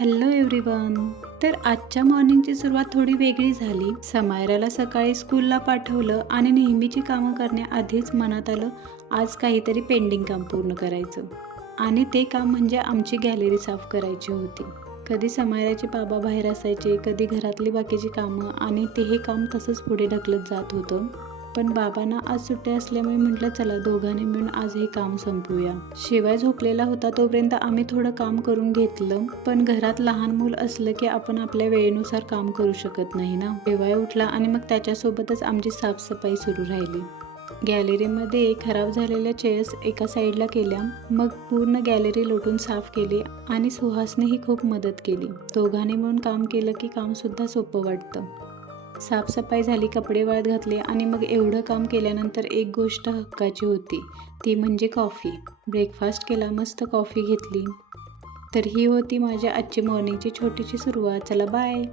Hello everyone. तर आजच्या मॉर्निंगची सुरुवात थोडी वेगळी झाली. समायराला सकाळी स्कूलला पाठवलं आणि नेहमीची कामं करण्याआधीच मनात आलं आज काहीतरी पेंडिंग काम पूर्ण करायचं. आणि ते काम म्हणजे आमची गॅलरी साफ करायची होती. कधी समायराचे बाबा बाहेर असायचे, कधी घरातली बाकीची कामं आणि ते हे काम तसंच पुढे ढकलत जात होतं. पण बाबांना आज सुट्ट्या असल्यामुळे म्हटलं चला दोघांनी मिळून आज हे काम संपवूया. शिवाय झोपलेला होता तोपर्यंत आम्ही थोडं काम करून घेतलं. पण घरात लहान मूल असलं की आपण आपल्या वेळेनुसार काम करू शकत नाही ना. शिवाय उठला आणि मग त्याच्यासोबतच आमची साफसफाई सुरू राहिली. गॅलरीमध्ये खराब झालेल्या चेअर्स एका साईडला केल्या, मग पूर्ण गॅलरी लोटून साफ केली आणि सुहासनेही खूप मदत केली. दोघांनी मिळून काम केलं की काम सुद्धा सोपं वाटतं. साफसफाई झाली, कपडे वाळत घातले आणि मग एवढं काम केल्यानंतर एक गोष्ट हक्काची होती, ती म्हणजे कॉफी. ब्रेकफास्ट केला, मस्त कॉफी घेतली. तर ही होती माझ्या आजची मॉर्निंगची छोटीशी सुरुवात. चला बाय.